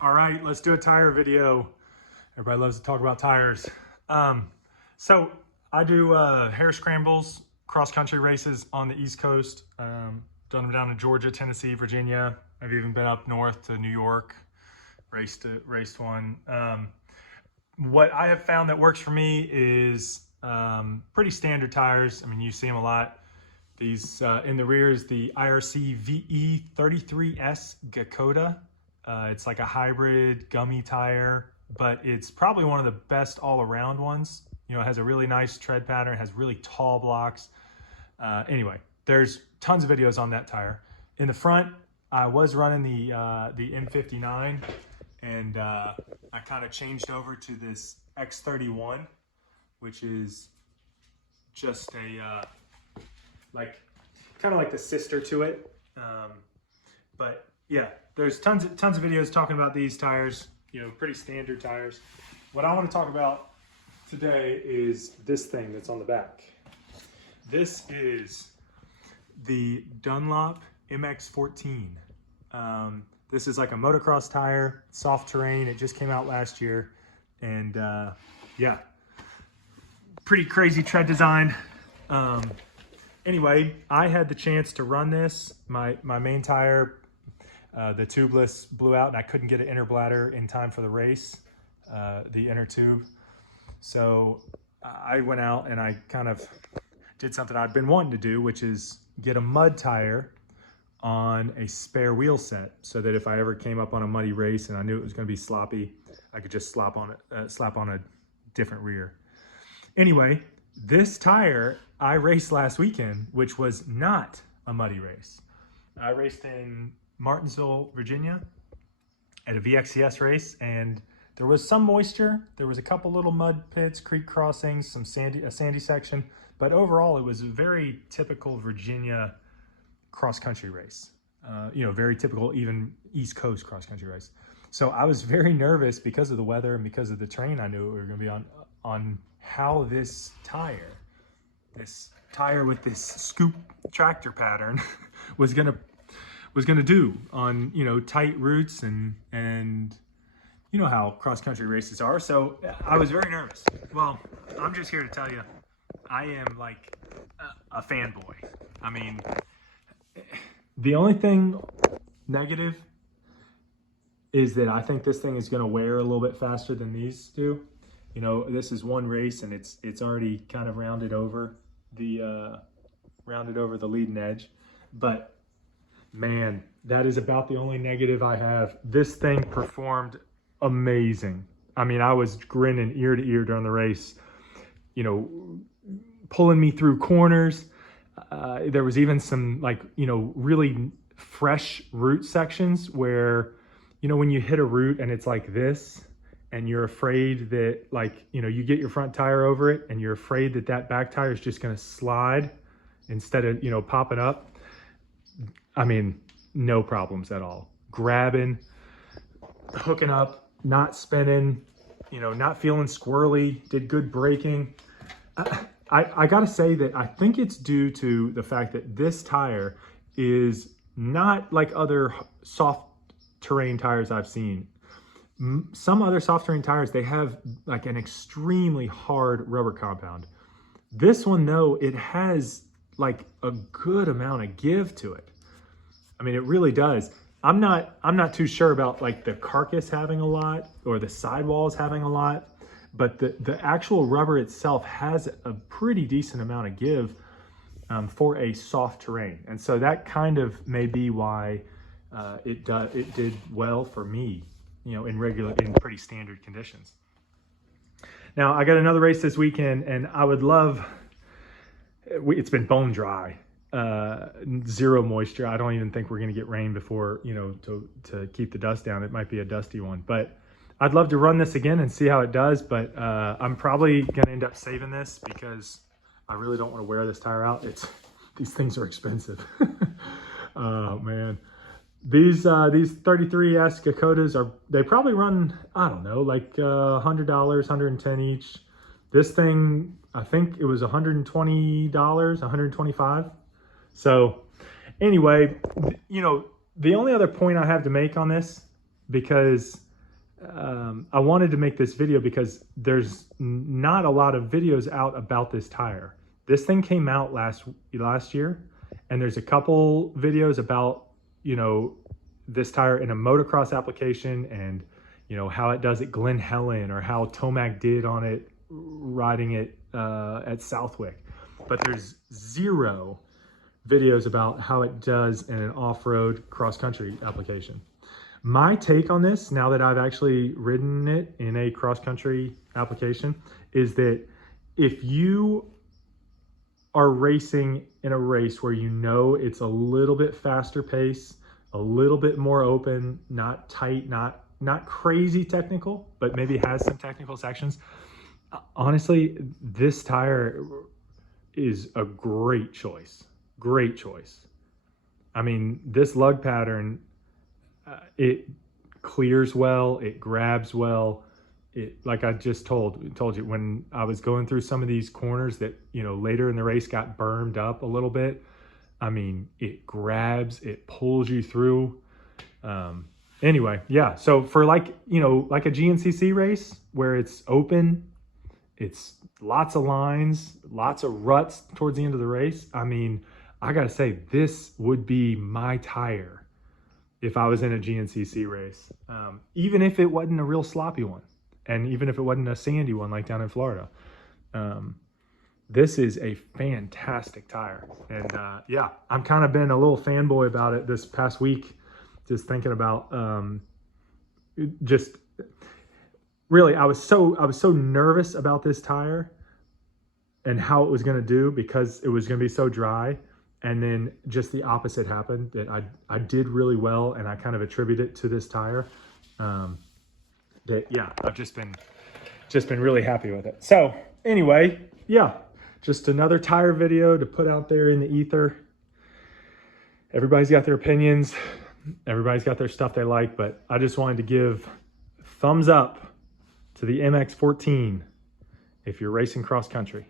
All right, let's do a tire video. Everybody loves to talk about tires. So I do hare scrambles, cross-country races on the East Coast. Done them down in Georgia, Tennessee, Virginia. I've even been up north to New York, raced one. What I have found that works for me is pretty standard tires. I mean, you see them a lot. These in the rear is the IRC VE33S Gakota. It's like a hybrid gummy tire, but it's probably one of the best all-around ones. You know, it has a really nice tread pattern, it has really tall blocks. Anyway, there's tons of videos on that tire. In the front, I was running the M59, and I kind of changed over to this X31, which is just a kind of like the sister to it. But yeah, there's tons of videos talking about these tires, you know, pretty standard tires. What I want to talk about today is this thing that's on the back. This is the Dunlop MX14. This is like a motocross tire, soft terrain. It just came out last year. And yeah, pretty crazy tread design. Anyway, I had the chance to run this. My main tire, the tubeless, blew out and I couldn't get an inner bladder in time for the race, the inner tube. So I went out and I kind of did something I'd been wanting to do, which is get a mud tire on a spare wheel set, so that if I ever came up on a muddy race and I knew it was going to be sloppy, I could just slap on a different rear. Anyway, this tire I raced last weekend, which was not a muddy race. I raced in Martinsville, Virginia at a VXCS race, and there was some moisture. There was a couple little mud pits, creek crossings, a sandy section, but overall it was a very typical Virginia cross-country race. You know, very typical, even East Coast cross-country race. So I was very nervous because of the weather and because of the terrain I knew we were going to be on how this tire with this scoop tractor pattern was gonna do on, you know, tight routes and you know how cross-country races are. So I was very nervous. Well, I'm just here to tell you, I am like a fanboy. I mean, the only thing negative is that I think this thing is going to wear a little bit faster than these do. You know, this is one race and it's already kind of rounded over the leading edge. But man, that is about the only negative I have. This thing performed amazing. I mean, I was grinning ear to ear during the race, you know, pulling me through corners. There was even some, like, you know, really fresh route sections where, you know, when you hit a route and it's like this, and you're afraid that, like, you know, you get your front tire over it and you're afraid that that back tire is just going to slide instead of, you know, popping up. I mean, no problems at all. Grabbing, hooking up, not spinning, you know, not feeling squirrely, did good braking. I got to say that I think it's due to the fact that this tire is not like other soft terrain tires I've seen. Some other soft terrain tires, they have like an extremely hard rubber compound. This one, though, it has like a good amount of give to it. I mean, it really does. I'm not too sure about like the carcass having a lot or the sidewalls having a lot, but the actual rubber itself has a pretty decent amount of give for a soft terrain. And so that kind of may be why it did well for me, you know, in pretty standard conditions. Now I got another race this weekend, and I would love, it's been bone dry, zero moisture. I don't even think we're going to get rain before, you know, to keep the dust down. It might be a dusty one, but I'd love to run this again and see how it does. But I'm probably going to end up saving this because I really don't want to wear this tire out. These things are expensive. Oh man. These 33S Gakotas they probably run, I don't know, like $100, $110 each. This thing, I think it was $120, $125. So anyway, you know, the only other point I have to make on this, because I wanted to make this video because there's not a lot of videos out about this tire. This thing came out last year, and there's a couple videos about, you know, this tire in a motocross application, and you know how it does at Glen Helen, or how Tomac did on it riding it at Southwick. But there's zero videos about how it does in an off-road cross-country application. My take on this, now that I've actually ridden it in a cross-country application, is that if you are racing in a race where you know it's a little bit faster pace, a little bit more open, not tight, not crazy technical, but maybe has some technical sections, honestly, this tire is a great choice. Great choice. I mean, this lug pattern, it clears well, it grabs well. It, like I just told you, when I was going through some of these corners that, you know, later in the race got burned up a little bit, I mean, it grabs, it pulls you through. Anyway, yeah, so for like, you know, like a GNCC race where it's open, it's lots of lines, lots of ruts towards the end of the race, I mean, I gotta say, this would be my tire if I was in a GNCC race, even if it wasn't a real sloppy one, and even if it wasn't a sandy one like down in Florida. This is a fantastic tire, and yeah, I'm kind of been a little fanboy about it this past week, just thinking about just really, I was so nervous about this tire and how it was going to do, because it was going to be so dry. And then just the opposite happened, that I did really well, and I kind of attribute it to this tire. That, yeah, I've just been really happy with it. So anyway, yeah, just another tire video to put out there in the ether. Everybody's got their opinions. Everybody's got their stuff they like, but I just wanted to give thumbs up to the MX14 if you're racing cross country.